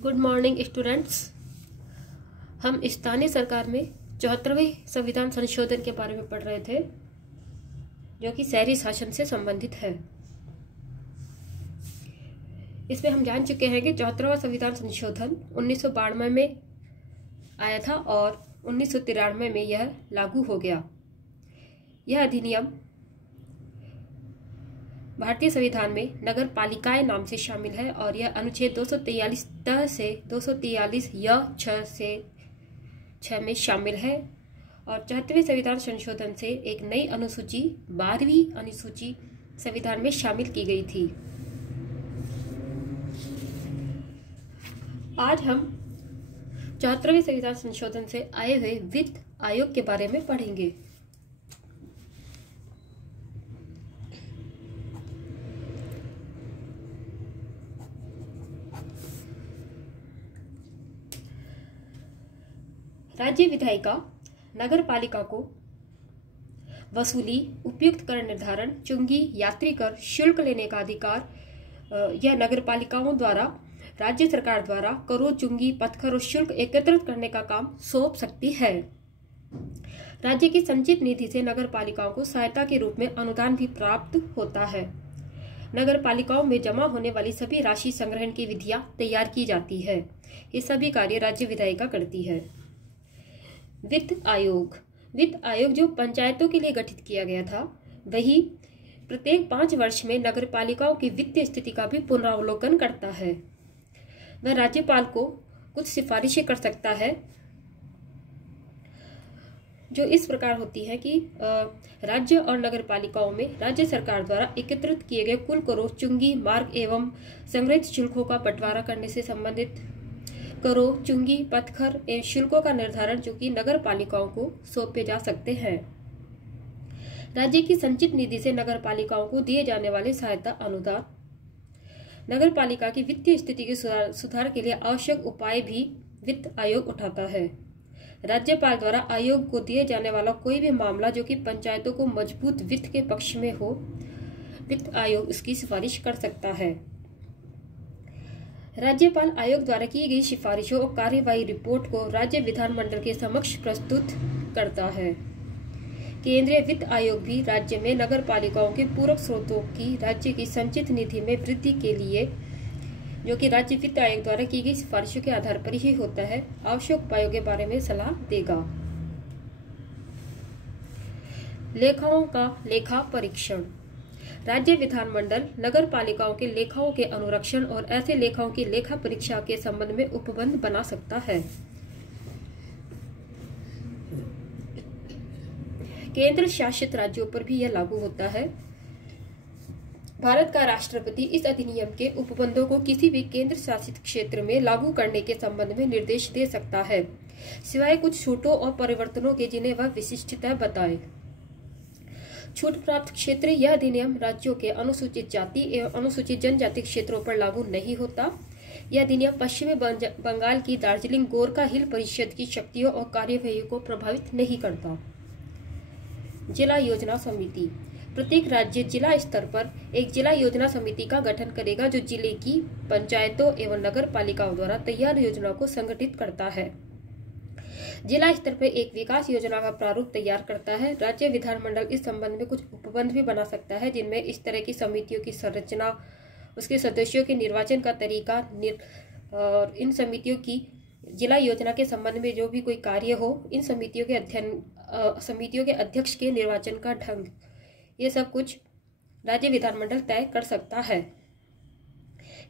Good morning students. हम स्थानीय सरकार में 74वें संविधान संशोधन के बारे में पढ़ रहे थे, जो कि शहरी शासन से संबंधित है। इसमें हम जान चुके हैं कि 74वां संविधान संशोधन 1992 में आया था और 1993 में यह लागू हो गया। यह अधिनियम भारतीय संविधान में नगर पालिकाएं नाम से शामिल है और यह अनुच्छेद 243 त से 243 य 6 से 6 में शामिल है। और 74वें संविधान संशोधन से एक नई अनुसूची 12वीं अनुसूची संविधान में शामिल की गई थी। आज हम 74वें संविधान संशोधन से आए हुए वित्त आयोग के बारे में पढ़ेंगे। राज्य विधायिका नगर पालिका को वसूली, उपयुक्त कर निर्धारण, चुंगी, यात्री कर, शुल्क लेने का अधिकार यह नगर पालिकाओं द्वारा राज्य सरकार द्वारा करों, चुंगी, पथकर और शुल्क एकत्रित करने का काम सौंप सकती है। राज्य की संचित निधि से नगर पालिकाओं को सहायता के रूप में अनुदान भी प्राप्त होता है। नगर पालिकाओं में जमा होने वाली सभी राशि संग्रहण की विधियां तैयार की जाती है। ये सभी कार्य राज्य विधायिका करती है। वित्त आयोग जो पंचायतों के लिए गठित किया गया था, वही प्रत्येक 5 वर्ष में नगर पालिकाओं की वित्तीय स्थिति का भी पुनरावलोकन करता है। वह राज्यपाल को कुछ सिफारिशें कर सकता है, जो इस प्रकार होती है कि राज्य और नगर पालिकाओं में राज्य सरकार द्वारा एकत्रित किए गए कुल करों, चुंगी, मार्ग एवं संग्रहित शुल्कों का बंटवारा करने से संबंधित करों, चुंगी, पथकर एवं शुल्कों का निर्धारण जो कि नगर पालिकाओं को सौंपे जा सकते हैं। राज्य की संचित निधि से नगर पालिकाओं को दिए जाने वाले सहायता अनुदान, नगर पालिका की वित्तीय स्थिति के सुधार के लिए आवश्यक उपाय भी वित्त आयोग उठाता है। राज्यपाल द्वारा आयोग को दिए जाने वाला कोई भी मामला जो कि पंचायतों को मजबूत वित्त के पक्ष में हो, वित्त आयोग इसकी सिफारिश कर सकता है। राज्यपाल आयोग द्वारा की गई सिफारिशों और कार्यवाही रिपोर्ट को राज्य विधानमंडल के समक्ष प्रस्तुत करता है। केंद्रीय वित्त आयोग भी राज्य में नगर पालिकाओं के पूरक स्रोतों की राज्य की संचित निधि में वृद्धि के लिए, जो कि राज्य वित्त आयोग द्वारा की गई सिफारिशों के आधार पर ही होता है, आवश्यक उपायों के बारे में सलाह देगा। लेखाओं का लेखा परीक्षण। राज्य विधानमंडल नगर पालिकाओं के लेखाओं के अनुरक्षण और ऐसे लेखाओं की लेखा परीक्षा के संबंध में उपबंध बना सकता है। केंद्र शासित राज्यों पर भी यह लागू होता है। भारत का राष्ट्रपति इस अधिनियम के उपबंधों को किसी भी केंद्र शासित क्षेत्र में लागू करने के संबंध में निर्देश दे सकता है, सिवाय कुछ छूटों और परिवर्तनों के जिन्हें वह विशिष्टता बताए। छूट प्राप्त क्षेत्र। यह अधिनियम राज्यों के अनुसूचित जाति एवं अनुसूचित जनजाति क्षेत्रों पर लागू नहीं होता। यह अधिनियम पश्चिमी बंगाल की दार्जिलिंग गोरखा हिल परिषद की शक्तियों और कार्यवाही को प्रभावित नहीं करता। जिला योजना समिति। प्रत्येक राज्य जिला स्तर पर एक जिला योजना समिति का गठन करेगा, जो जिले की पंचायतों एवं नगर पालिकाओं द्वारा तैयार योजना को संगठित करता है। जिला स्तर पर एक विकास योजना का प्रारूप तैयार करता है। राज्य विधानमंडल इस संबंध में कुछ उपबंध भी बना सकता है, जिनमें इस तरह की समितियों की संरचना, उसके सदस्यों के निर्वाचन का तरीका और इन समितियों की जिला योजना के संबंध में जो भी कोई कार्य हो, इन समितियों के अध्यक्ष के निर्वाचन का ढंग, ये सब कुछ राज्य विधानमंडल तय कर सकता है।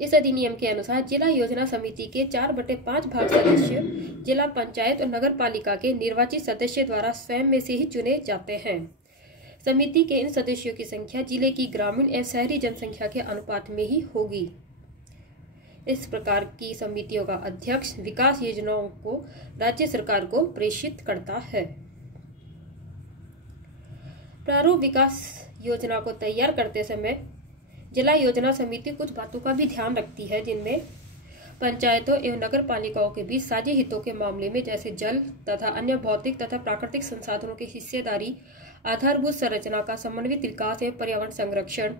इस अधिनियम के अनुसार जिला योजना समिति के 4/5 भाग सदस्य जिला पंचायत और नगर पालिका के निर्वाचित सदस्य द्वारा स्वयं में से ही चुने जाते हैं। समिति के इन सदस्यों की संख्या जिले की ग्रामीण एवं शहरी जनसंख्या के अनुपात में ही होगी। इस प्रकार की समितियों का अध्यक्ष विकास योजनाओं को राज्य सरकार को प्रेषित करता है। प्रारूप विकास योजना को तैयार करते समय जिला योजना समिति कुछ बातों का भी ध्यान रखती है, जिनमें पंचायतों एवं नगर पालिकाओं के बीच साझे हितों के मामले में जैसे जल तथा अन्य भौतिक तथा प्राकृतिक संसाधनों की हिस्सेदारी, आधारभूत संरचना का समन्वित विकास एवं पर्यावरण संरक्षण,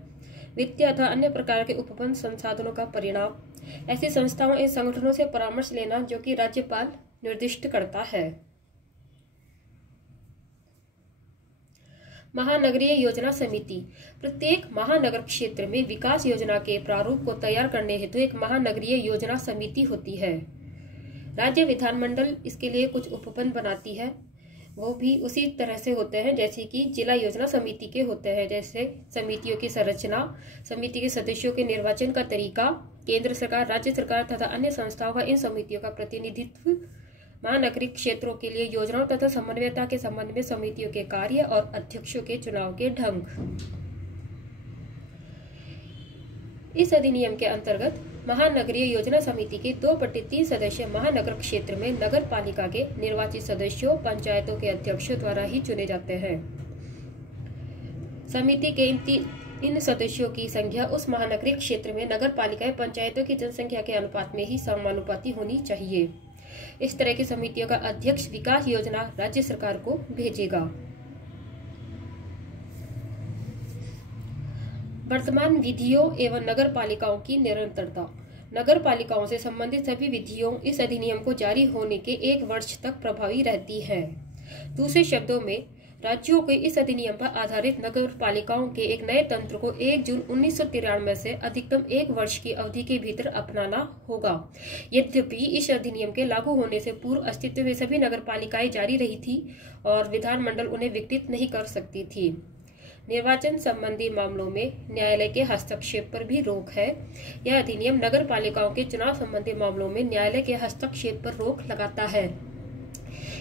वित्तीय अथवा अन्य प्रकार के उपबंध संसाधनों का परिणाम। ऐसी संस्थाओं एवं संगठनों से परामर्श लेना जो कि राज्यपाल निर्दिष्ट करता है। महानगरीय योजना समिति। प्रत्येक महानगर क्षेत्र में विकास योजना के प्रारूप को तैयार करने हेतु एक महानगरीय योजना समिति होती है। राज्य विधानमंडल इसके लिए कुछ उपबंध बनाती है, वो भी उसी तरह से होते हैं जैसे कि जिला योजना समिति के होते हैं। जैसे समितियों की संरचना, समिति के सदस्यों के निर्वाचन का तरीका, केंद्र सरकार, राज्य सरकार तथा अन्य संस्थाओं का इन समितियों का प्रतिनिधित्व, महानगरीय क्षेत्रों के लिए योजनाओं तथा समन्वयता के संबंध में समितियों के कार्य और अध्यक्षों के चुनाव के ढंग। इस अधिनियम के अंतर्गत महानगरीय योजना समिति के 2/3 सदस्य महानगर क्षेत्र में नगर पालिका के निर्वाचित सदस्यों, पंचायतों के अध्यक्षों द्वारा ही चुने जाते हैं। समिति के इन सदस्यों की संख्या उस महानगरीय क्षेत्र में नगर पालिका पंचायतों की जनसंख्या के अनुपात में ही समानुपाती होनी चाहिए। इस तरह की समितियों का अध्यक्ष विकास योजना राज्य सरकार को भेजेगा। वर्तमान विधियों एवं नगर पालिकाओं की निरंतरता। नगर पालिकाओं से संबंधित सभी विधियों इस अधिनियम को जारी होने के 1 वर्ष तक प्रभावी रहती है। दूसरे शब्दों में राज्यों के इस अधिनियम पर आधारित नगर पालिकाओं के एक नए तंत्र को 1 जून 1993 से अधिकतम 1 वर्ष की अवधि के भीतर अपनाना होगा। यद्यपि इस अधिनियम के लागू होने से पूर्व अस्तित्व में सभी नगर पालिकाएं जारी रही थी और विधानमंडल उन्हें विकृत नहीं कर सकती थी। निर्वाचन संबंधी मामलों में न्यायालय के हस्तक्षेप पर भी रोक है। यह अधिनियम नगर पालिकाओं के चुनाव संबंधी मामलों में न्यायालय के हस्तक्षेप पर रोक लगाता है।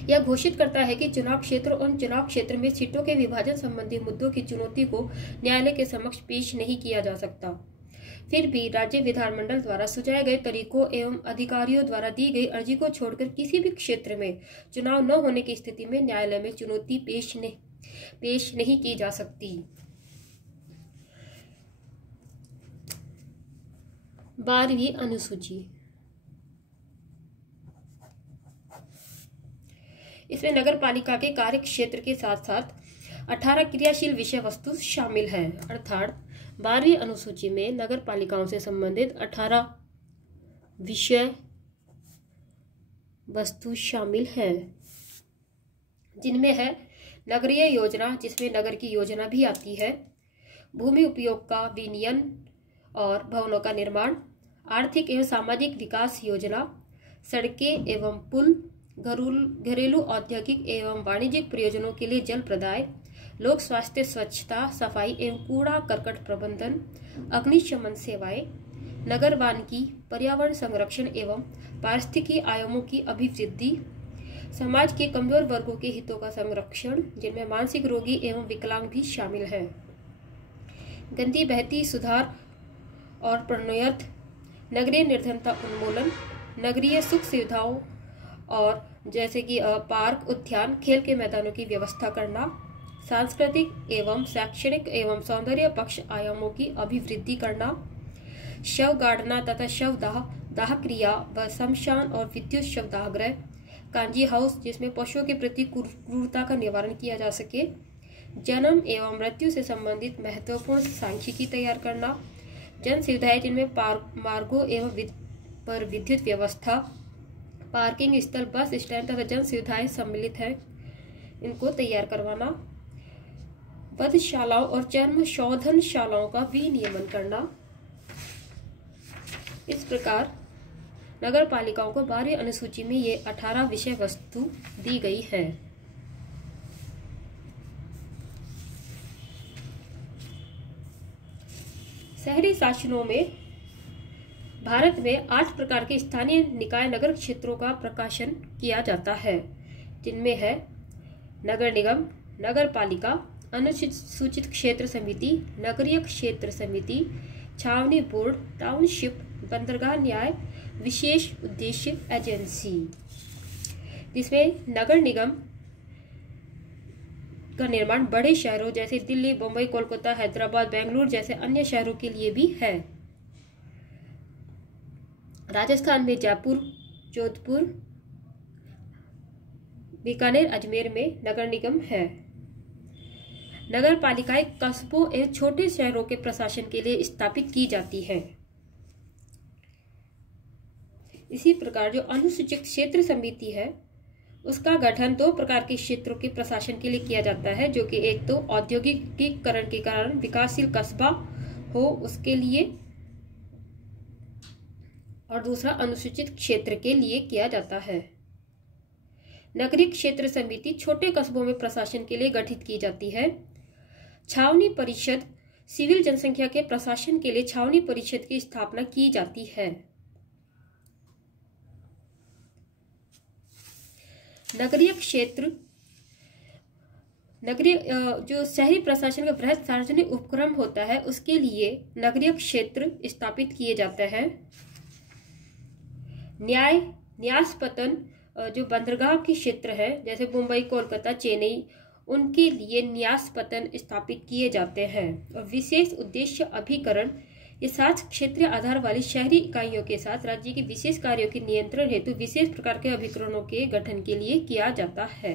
यह घोषित करता है कि चुनाव क्षेत्र और चुनाव क्षेत्र में सीटों के विभाजन संबंधी मुद्दों की चुनौती को न्यायालय के समक्ष पेश नहीं किया जा सकता। फिर भी राज्य विधानमंडल द्वारा सुझाए गए तरीकों एवं अधिकारियों द्वारा दी गई अर्जी को छोड़कर किसी भी क्षेत्र में चुनाव न होने की स्थिति में न्यायालय में चुनौती पेश नहीं की जा सकती। 12वीं अनुसूची। इसमें नगर पालिका के कार्य क्षेत्र के साथ साथ 18 क्रियाशील विषय वस्तु शामिल है। अर्थात 12वीं अनुसूची में नगर पालिकाओं से संबंधित 18 विषय वस्तु शामिल है, जिनमें है नगरीय योजना, जिसमें नगर की योजना भी आती है, भूमि उपयोग का विनियमन और भवनों का निर्माण, आर्थिक एवं सामाजिक विकास योजना, सड़कें एवं पुल, घरेलू औद्योगिक एवं वाणिज्यिक प्रयोजनों के लिए जल प्रदाय, लोक स्वास्थ्य स्वच्छता, सफाई एवं कूड़ा करकट प्रबंधन, अग्निशमन सेवाएं, नगर वानिकी, पर्यावरण संरक्षण एवं पारिस्थितिकी आयामों की अभिवृद्धि, समाज के कमजोर वर्गों के हितों का संरक्षण, जिनमें मानसिक रोगी एवं विकलांग भी शामिल है, गंदी बहती सुधार और प्रोन्नयन, नगरीय निर्धनता उन्मूलन, नगरीय सुख सुविधाओं और जैसे कि पार्क, उद्यान, खेल के मैदानों की व्यवस्था करना, सांस्कृतिक एवं शैक्षणिक एवं सौंदर्य पक्ष आयामों की अभिवृद्धि करना, शव गाड़ना तथा शव दाह क्रिया व शमशान और विद्युत शव दाहगृह, कांजी हाउस जिसमें पशुओं के प्रति क्रूरता का निवारण किया जा सके, जन्म एवं मृत्यु से संबंधित महत्वपूर्ण सांख्यिकी तैयार करना, जन सुविधाएं जिनमें मार्गों एवं विद्युत व्यवस्था, पार्किंग स्थल, बस स्टैंड तथा जन सुविधाएं सम्मिलित हैं, इनको तैयार करवाना, वधशालाओं और चर्म शोधनशालाओं का विनियमन करना। इस प्रकार नगर पालिकाओं को 12वीं अनुसूची में ये 18 विषय वस्तु दी गई है। शहरी शासनों में भारत में 8 प्रकार के स्थानीय निकाय नगर क्षेत्रों का प्रकाशन किया जाता है, जिनमें है नगर निगम, नगर पालिका, अनुसूचित क्षेत्र समिति, नगरीय क्षेत्र समिति, छावनी बोर्ड, टाउनशिप, बंदरगाह न्याय, विशेष उद्देश्य एजेंसी। जिसमें नगर निगम का निर्माण बड़े शहरों जैसे दिल्ली, मुंबई, कोलकाता, हैदराबाद, बेंगलुरु जैसे अन्य शहरों के लिए भी है। राजस्थान में जयपुर, जोधपुर, बीकानेर, अजमेर में नगर निगम है। नगर पालिकाएं कस्बों एवं छोटे शहरों के प्रशासन के लिए स्थापित की जाती हैं। इसी प्रकार जो अनुसूचित क्षेत्र समिति है उसका गठन 2 प्रकार के क्षेत्रों के प्रशासन के लिए किया जाता है, जो कि एक तो औद्योगिकीकरण के कारण विकासशील कस्बा हो उसके लिए, और दूसरा अनुसूचित क्षेत्र के लिए किया जाता है। नगरीय क्षेत्र समिति छोटे कस्बों में प्रशासन के लिए गठित की जाती है। छावनी परिषद सिविल जनसंख्या के प्रशासन के लिए छावनी परिषद की स्थापना की जाती है। नगरीय क्षेत्र जो शहरी प्रशासन का वृहद सार्वजनिक उपक्रम होता है उसके लिए नगरीय क्षेत्र स्थापित किए जाते हैं। न्यासपतन जो बंदरगाह के क्षेत्र है जैसे मुंबई, कोलकाता, चेन्नई, उनके लिए न्यासपतन स्थापित किए जाते हैं। और विशेष उद्देश्य अभिकरण ये 7 क्षेत्रीय आधार वाली शहरी इकाइयों के साथ राज्य के विशेष कार्यों के नियंत्रण हेतु विशेष प्रकार के अभिकरणों के गठन के लिए किया जाता है।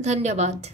धन्यवाद।